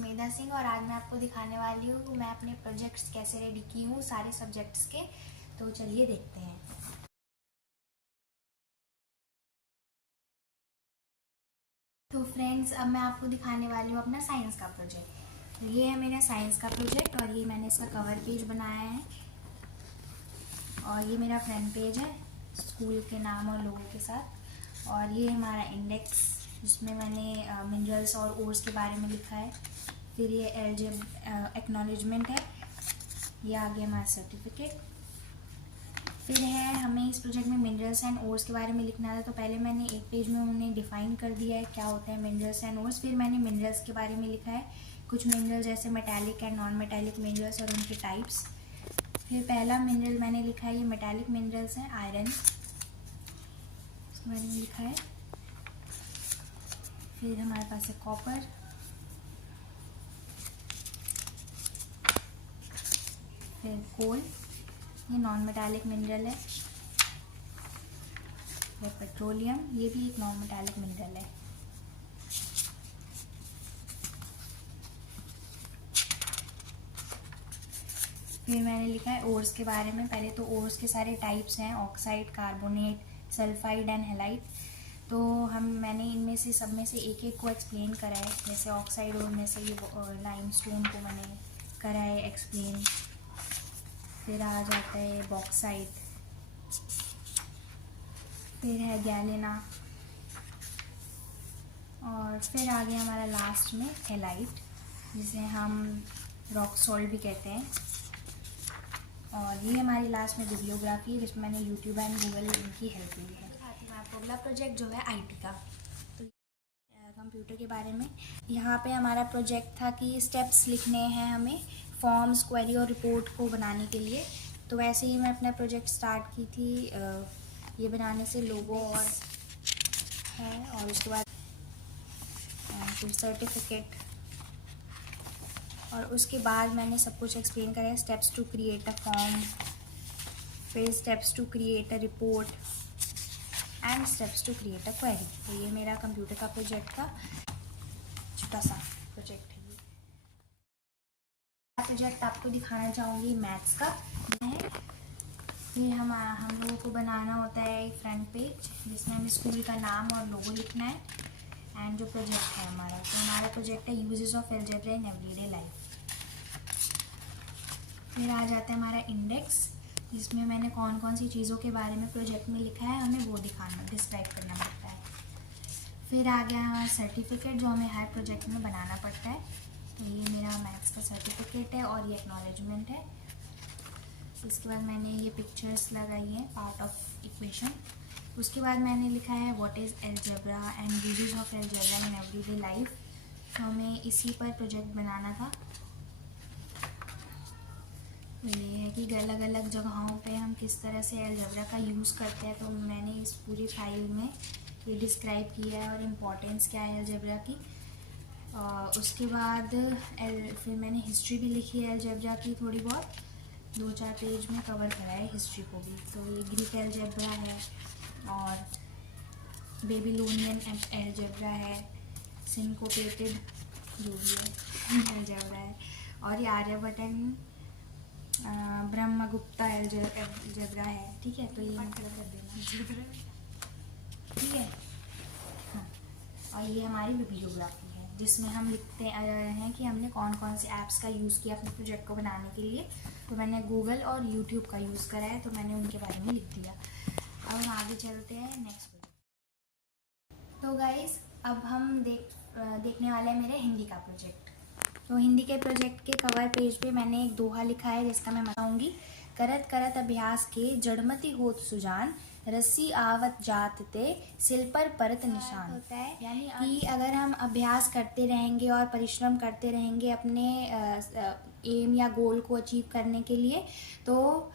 सुमेधा सिंह और आज मैं आपको दिखाने वाली हूँ मैं अपने प्रोजेक्ट्स कैसे रेडी की हूँ सारे सब्जेक्ट्स के। तो चलिए देखते हैं। तो फ्रेंड्स, अब मैं आपको दिखाने वाली हूँ अपना साइंस का प्रोजेक्ट। तो ये है मेरा साइंस का प्रोजेक्ट और ये मैंने इसका कवर पेज बनाया है और ये मेरा फ्रंट पेज है स्कूल के नाम और लोगों के साथ। और ये हमारा इंडेक्स जिसमें मैंने मिनरल्स और ओर्स के बारे में लिखा है। फिर ये एक्नॉलेजमेंट है, ये आ गया हमारा सर्टिफिकेट। फिर है हमें इस प्रोजेक्ट में मिनरल्स एंड ओर्स के बारे में लिखना था, तो पहले मैंने एक पेज में उन्हें डिफाइन कर दिया है क्या होता है मिनरल्स एंड ओर्स। फिर मैंने मिनरल्स के बारे में लिखा है, कुछ मिनरल्स जैसे metallic and non metallic minerals और उनके टाइप्स। फिर पहला मिनरल मैंने लिखा है, ये मेटालिक मिनरल्स हैं, आयरन, इसके बारे में लिखा है। फिर हमारे पास है कॉपर, फिर कोल, ये नॉन मेटालिक मिनरल है। फिर पेट्रोलियम, ये भी एक नॉन मेटालिक मिनरल है। फिर मैंने लिखा है ओर्स के बारे में। पहले तो ओर्स के सारे टाइप्स हैं, oxide, carbonate, sulphide and halide. तो मैंने इनमें से सब में से एक एक को एक्सप्लेन करा है। जैसे ऑक्साइड और में से ये लाइमस्टोन को मैंने करा है एक्सप्लेन। फिर आ जाता है बॉक्साइट, फिर है गैलेना और फिर आ गया हमारा लास्ट में हैलाइट, जिसे हम रॉक सॉल्ट भी कहते हैं। और ये हमारी लास्ट में बिब्लियोग्राफी है जिसमें मैंने यूट्यूब एंड गूगल इनकी हेल्प ली है। आपको अगला प्रोजेक्ट जो है आईटी का, तो कंप्यूटर के बारे में। यहाँ पे हमारा प्रोजेक्ट था कि स्टेप्स लिखने हैं हमें फॉर्म्स, क्वेरी और रिपोर्ट को बनाने के लिए। तो वैसे ही मैं अपना प्रोजेक्ट स्टार्ट की थी ये बनाने से, लोगो और है, और उसके बाद फिर सर्टिफिकेट, और उसके बाद मैंने सब कुछ एक्सप्लेन करा है। Steps to create a form, फिर steps to create a report and steps to create a query. तो ये मेरा कंप्यूटर का प्रोजेक्ट था, छोटा सा प्रोजेक्ट है। ये प्रोजेक्ट आपको दिखाना चाहूँगी मैथ्स का है। फिर हम लोगों को बनाना होता है एक फ्रंट पेज जिसमें हमें स्कूल का नाम और लोगो लिखना है। एंड जो प्रोजेक्ट है हमारा, तो हमारा प्रोजेक्ट है uses of algebra in everyday life. फिर आ जाता है हमारा इंडेक्स जिसमें मैंने कौन कौन सी चीज़ों के बारे में प्रोजेक्ट में लिखा है हमें वो दिखाना, डिस्क्राइब करना पड़ता है। फिर आ गया हमारा सर्टिफिकेट जो हमें हर प्रोजेक्ट में बनाना पड़ता है। तो ये मेरा मैथ्स का सर्टिफिकेट है और ये एक्नॉलेजमेंट है। इसके बाद मैंने ये पिक्चर्स लगाई हैं पार्ट ऑफ इक्वेशन। उसके बाद मैंने लिखा है what is algebra and uses of algebra in everyday life. तो हमें इसी पर प्रोजेक्ट बनाना था। तो ये है कि अलग अलग जगहों पे हम किस तरह से अलजेब्रा का यूज़ करते हैं। तो मैंने इस पूरी फाइल में ये डिस्क्राइब किया है और इम्पोर्टेंस क्या है अलजेब्रा की। उसके बाद फिर मैंने हिस्ट्री भी लिखी है अलजेब्रा की, थोड़ी बहुत 2-4 पेज में कवर करा है हिस्ट्री को भी। तो ये ग्रीक अलजेब्रा है और बेबीलोनियन अलजेब्रा है, सिंकोपेटेड जो भी है अलजेब्रा है, और ये आर्यभट्ट ब्रह्मगुप्ता अलजेब्रा है। ठीक है, तो ये मतलब कर देना, ठीक है। हाँ, और ये हमारी बिब्लियोग्राफी है जिसमें हम लिखते हैं कि हमने कौन कौन से ऐप्स का यूज़ किया अपने प्रोजेक्ट को बनाने के लिए। तो मैंने गूगल और यूट्यूब का यूज़ करा है, तो मैंने उनके बारे में लिख दिया। अब हम आगे चलते हैं नेक्स्ट प्रोजेक्ट। तो गाइस, अब हम देखने वाले हैं मेरे हिंदी का प्रोजेक्ट। तो हिंदी के प्रोजेक्ट के कवर पेज पे मैंने एक दोहा लिखा है जिसका मैं बताऊंगी। करत करत अभ्यास के जड़मति होत सुजान, रस्सी आवत जात ते सिल पर परत निशान। होता है यानी कि अगर हम अभ्यास करते रहेंगे और परिश्रम करते रहेंगे अपने एम या गोल को अचीव करने के लिए, तो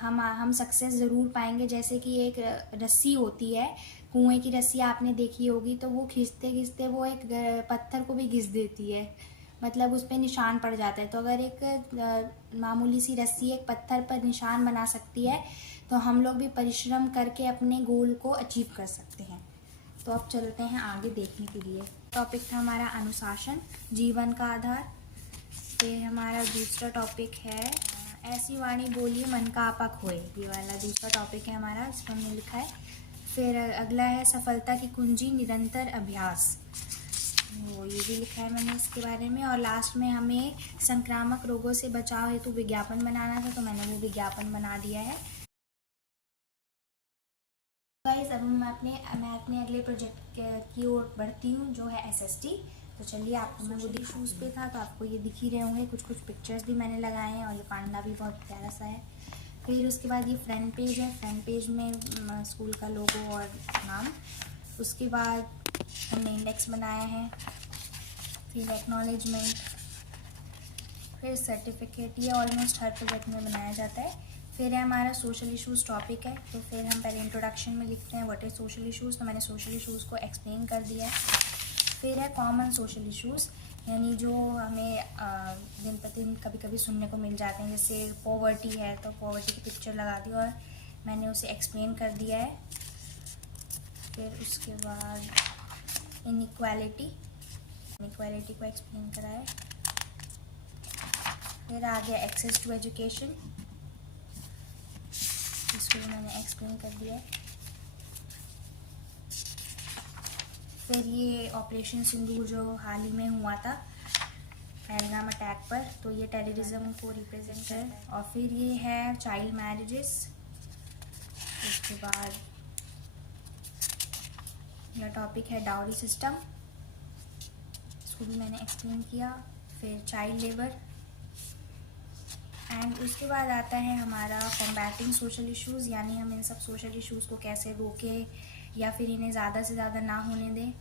हम सक्सेस ज़रूर पाएंगे। जैसे कि एक रस्सी होती है, कुएं की रस्सी आपने देखी होगी, तो वो खींचते खींचते वो एक पत्थर को भी घिस देती है, मतलब उस पर निशान पड़ जाता है। तो अगर एक मामूली सी रस्सी एक पत्थर पर निशान बना सकती है, तो हम लोग भी परिश्रम करके अपने गोल को अचीव कर सकते हैं। तो अब चलते हैं आगे देखने के लिए। टॉपिक था हमारा अनुशासन, जीवन का आधार। फिर हमारा दूसरा टॉपिक है ऐसी वाणी बोलिए मन का आपा खोए, ये वाला दूसरा टॉपिक है हमारा, इसको हमने लिखा है। फिर अगला है सफलता की कुंजी निरंतर अभ्यास, वो ये भी लिखा है मैंने इसके बारे में। और लास्ट में हमें संक्रामक रोगों से बचाव हेतु विज्ञापन बनाना था, तो मैंने वो विज्ञापन बना दिया है। गाइस अब मैं अपने अगले प्रोजेक्ट की ओर बढ़ती हूँ, जो है SST। तो चलिए, आपको मैं वो शूज़ पे था तो आपको ये दिख ही रहे होंगे, कुछ पिक्चर्स भी मैंने लगाए हैं और ये पांडा भी बहुत प्यारा सा है। फिर उसके बाद ये फ्रंट पेज है, फ्रंट पेज में स्कूल का लोगो और नाम। उसके बाद हमने इंडेक्स बनाया है, फिर एक्नॉलेजमेंट, फिर सर्टिफिकेट, ये ऑलमोस्ट हर प्रोजेक्ट में बनाया जाता है। फिर है हमारा सोशल इश्यूज़ टॉपिक है, तो फिर हम पहले इंट्रोडक्शन में लिखते हैं व्हाट इज़ सोशल इश्यूज़, तो मैंने सोशल इश्यूज़ को एक्सप्लेन कर दिया है। फिर है कॉमन सोशल इश्यूज़, यानी जो हमें दिन प्रतिदिन कभी कभी सुनने को मिल जाते हैं, जैसे पॉवर्टी है तो पॉवर्टी की पिक्चर लगा दी और मैंने उसे एक्सप्लेन कर दिया है। फिर उसके बाद इनइक्वालिटी को एक्सप्लेन करा है। फिर आ गया एक्सेस टू एजुकेशन, इसको भी मैंने एक्सप्लेन कर दिया है। फिर ये ऑपरेशन सिंदूर जो हाल ही में हुआ था पहलगाम अटैक पर, तो ये टेररिज्म को रिप्रेजेंट है। और फिर ये है चाइल्ड मैरिजेस। उसके बाद यह टॉपिक है डाउरी सिस्टम, इसको भी मैंने एक्सप्लेन किया। फिर चाइल्ड लेबर, एंड उसके बाद आता है हमारा कॉम्बैटिंग सोशल इश्यूज़, यानी हम इन सब सोशल इश्यूज़ को कैसे रोकें या फिर इन्हें ज़्यादा से ज़्यादा ना होने दें।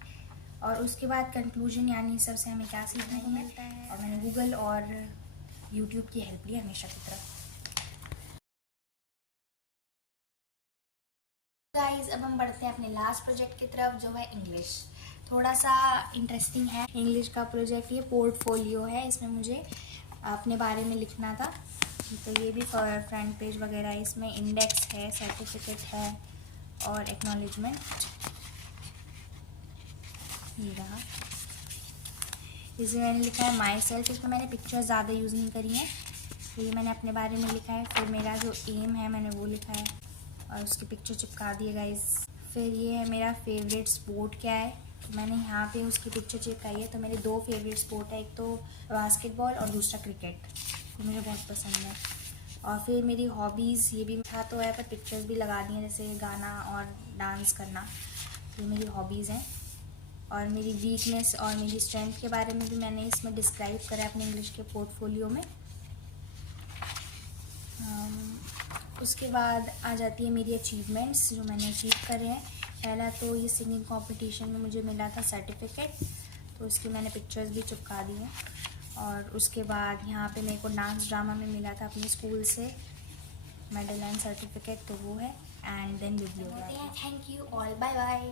और उसके बाद कंक्लूजन, यानी सबसे हमें क्या सीखने को मिलता है। और मैंने गूगल और यूट्यूब की हेल्प ली हमेशा की तरह। गाइस अब हम बढ़ते हैं अपने लास्ट प्रोजेक्ट की तरफ, जो है इंग्लिश। थोड़ा सा इंटरेस्टिंग है इंग्लिश का प्रोजेक्ट, ये पोर्टफोलियो है, इसमें मुझे अपने बारे में लिखना था। तो ये भी फ्रंट पेज वगैरह है, इसमें इंडेक्स है, सर्टिफिकेट है और एक्नॉलेजमेंट, ये रहा। इसमें मैंने लिखा है माई सेल्फ, इसमें मैंने पिक्चर ज़्यादा यूज़ नहीं करी हैं, तो ये मैंने अपने बारे में लिखा है। फिर मेरा जो एम है मैंने वो लिखा है और उसकी पिक्चर चिपका दी है गाइस। फिर ये है मेरा फेवरेट स्पोर्ट क्या है, तो मैंने यहाँ पे उसकी पिक्चर चिपकाई है। तो मेरे 2 फेवरेट स्पोर्ट है, एक तो बास्केटबॉल और दूसरा क्रिकेट, तो मुझे बहुत पसंद है। और फिर मेरी हॉबीज़, ये भी था तो है पर पिक्चर्स भी लगा दी हैं, जैसे गाना और डांस करना, ये मेरी हॉबीज़ हैं। और मेरी वीकनेस और मेरी स्ट्रेंथ के बारे में भी मैंने इसमें डिस्क्राइब करा है अपने इंग्लिश के पोर्टफोलियो में। उसके बाद आ जाती है मेरी अचीवमेंट्स, जो मैंने अचीव करे हैं। पहला तो ये सिंगिंग कंपटीशन में मुझे मिला था सर्टिफिकेट, तो उसकी मैंने पिक्चर्स भी चिपका दी हैं। और उसके बाद यहाँ पे मेरे को डांस ड्रामा में मिला था अपने स्कूल से मेडल एंड सर्टिफिकेट, तो वो है। And then video. Thank you all, bye bye.